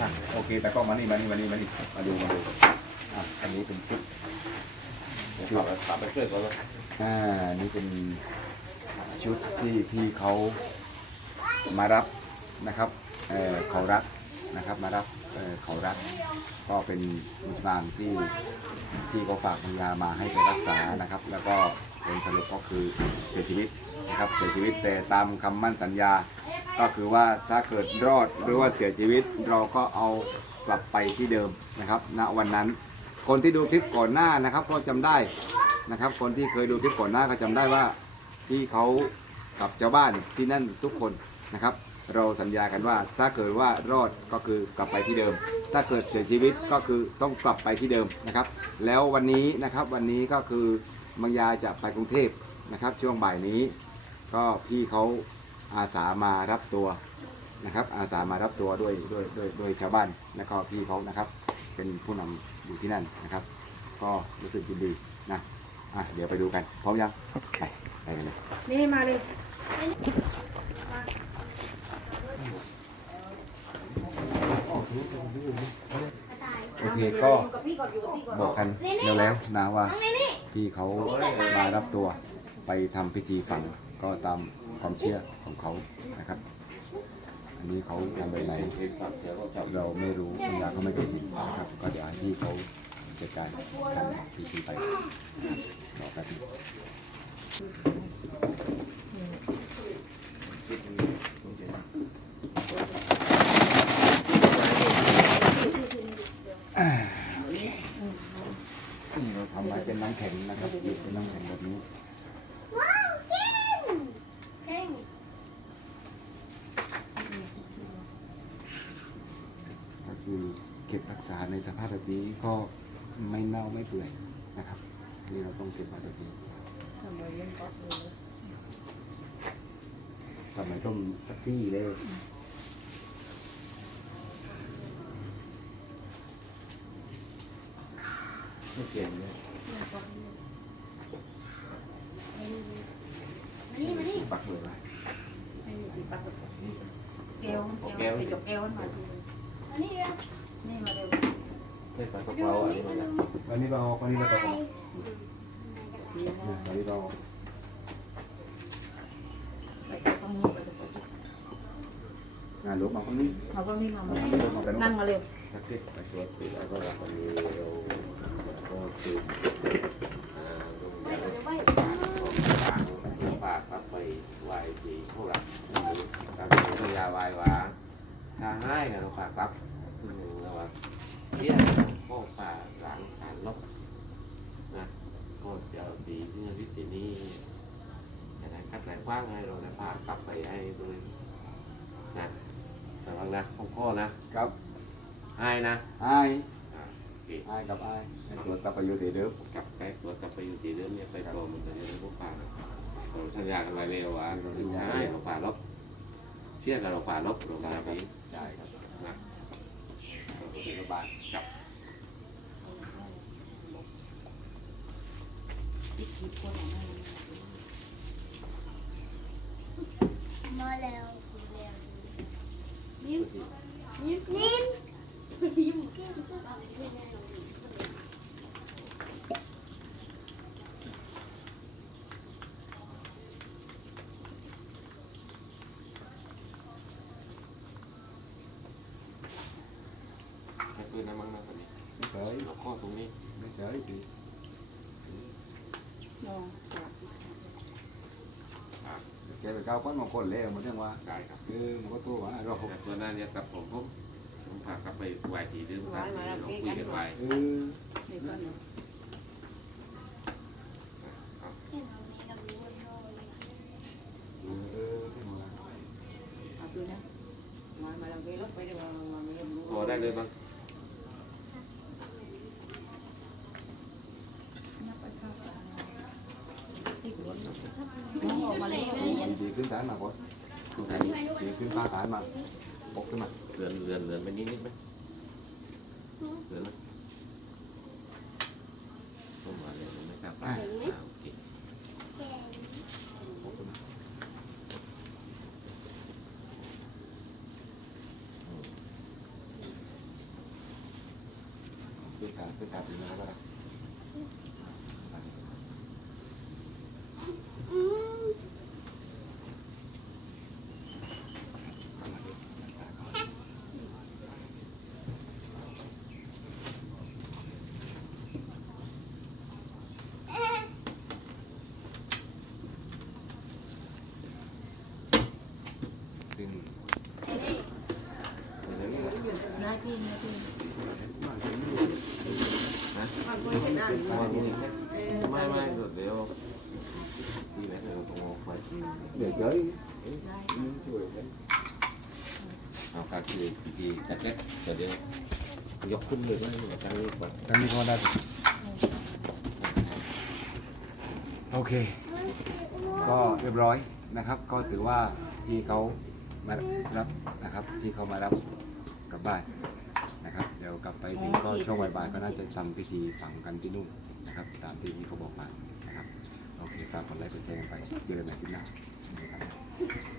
อะโอเคแต่ก็มานี่มานี่มานี่มานี่มาดูมาดูอะอันนี้เป็นชุดกลับไปกลับไปช่วยเขาเลยอ่านี่เป็นชุดที่พี่เขามารับนะครับเออเขารักนะครับมารับเออเขารัก ก็เป็นมุสลามที่ที่เขาฝากปัญญามาให้ไปรักษานะครับ แล้วก็ผลสรุปก็คือเสียชีวิตนะครับเสียชีวิตแต่ตามคำมั่นสัญญา ก็คือว่าถ้าเกิดรอดหรือว่าเสียชีวิตเราก็เอากลับไปที่เดิมนะครับณวันนั้น คนที่ดูคลิปก่อนหน้านะครับ ก็จำได้นะครับ คนที่เคยดูคลิปก่อนหน้าก็จำได้ว่าที่เขากับชาวบ้านที่นั่นทุกคนนะครับ เราสัญญากันว่าถ้าเกิดว่ารอดก็คือกลับไปที่เดิม ถ้าเกิดเสียชีวิตก็คือต้องกลับไปที่เดิมนะครับ แล้ววันนี้นะครับวันนี้ก็คือบางยาจะไปกรุงเทพนะครับ ช่วงบ่ายนี้ ก็พี่เขา อาสามารับตัวนะครับ อาสามารับตัวด้วยด้วยด้วยด้วยชาวบ้านแล้วก็พี่เขานะครับ เป็นผู้นำอยู่ที่นั่นนะครับ ก็รู้สึกยินดีนะอะเดี๋ยวไปดูกันพร้อมยังไปไปกันเลยนี่มาเลยโอเคก็บอกกันเร็วๆนะว่าพี่เขามารับตัวไปทำพิธีฝังก็ตาม ความเชื่อของเขานะครับ อันนี้เขาทำไปไหนเราไม่รู้ปัญญาเขาไม่เคยเห็นนะครับ ก็เดี๋ยวให้พี่เขาจัดการทำพิธีไปนะครับรอแป๊บนึงนี่เราทำไว้เป็นน้ำแข็งนะครับหยิบเป็นน้ำแข็งแบบนี้ ก็คือ เก็บรักษาในสภาพแบบนี้ก็ไม่เน่าไม่เปื่อยนะครับนี่เราต้องเก็บไว้แบบนี้สมัยต้มสักที่เลยไม่เก่งเลยนี่มานี่ปักเลยไว้เกลเกลจบเกลมาดูนี่นี่ มาเร็วไม่ใส่กระเพราอันนี้มันนะวันนี้เราวันนี้เราตกวันนี้เราไปตรงนี้ไปตรงนี้งานลุกมาคนนี้เอาตรงนี้มามาคนนี้มาเป็นนั่งมาเร็วสักทีไปตรวจติดแล้วก็รับไปเร็วก็คืออ่าลงยาลดปากปากครับไปไหวสีพวกเราการกินยาไหวหวาถ้าให้กันเราปากครับคือเราว่า เที่ยงพวกปากหลังอ่านลบนะก็จะดีที่วิธีนี้จะได้คัดไหนกว้างให้เราได้พากลับไปให้โดยนะระวังนะพ่อพ่อนะครับให้นะไอ้อ่าโอเคไอ้กับไอ้ไอ้ตัวกลับไปอยู่ที่เดิมกลับไปตัวกลับไปอยู่ที่เดิมเนี่ยไปโตมันจะได้พวกป่าเราสัญญากันไว้เลยว่าเราจะให้เราป่าลบเชื่อกันเราป่าลบเราป่าไปได้ครับนะ เราก็เป็นรัฐบาล กับ มาแล้วยิ้มยิ้มยิ้มยิ้ม ให้ปื นน้ำมันมาตรงนี้ไม่เคยเราข้อตรงนี้ไม่เคยสิลองสาดแกไปก้าวก้อนมงคลเลยมันเรื่องว่าได้ครับคือมันก็ตัวว่าเราแต่ตัวนั้นเนี่ยกับผมผมผมพากลับไปไหวที่เดิมกันเราคุยกันไว้ เออ เด็กก็หนู เออที่มา เอาดูนะมามาเราไปรถไปเดี๋ยวมามาเรียนรู้พอได้เลยบ้างน้องออกมาเลย ดีขึ้นฐานมาก่อน คุณทายนี้ ดีขึ้นฟ้าฐานมาปกขึ้นมา เรือนเรือนเรือนไปนิดนิดไหมเรือนไหมผมมาเลยไม่กล้าไปโอเค ปกขึ้นมา ได้พี่นะพี่ นะ บางคนเห็นอะไม่ไม่เดี๋ยวดีไหมเดี๋ยวต้องเอาไฟเดี๋ยวเดี๋ยวเอาการคือทีจัดแก๊สเดี๋ยวยกขึ้นเลยนะเดี๋ยวตั้งนี้ก่อนทางนี้ก็ได้โอเค ก็เรียบร้อยนะครับ ก็ถือว่าที่เขามารับนะครับที่เขามารับกลับบ้าน นะครับ เดี๋ยวกลับไปถึงก็ช่วงบ่ายๆก็น่าจะทำพิธีฝังกันที่นู่นนะครับตามที่เขาบอกมานะครับโอเคฝากกดไลค์กดแชร์กันไปเจอกันใหม่ที่หน้านะครับ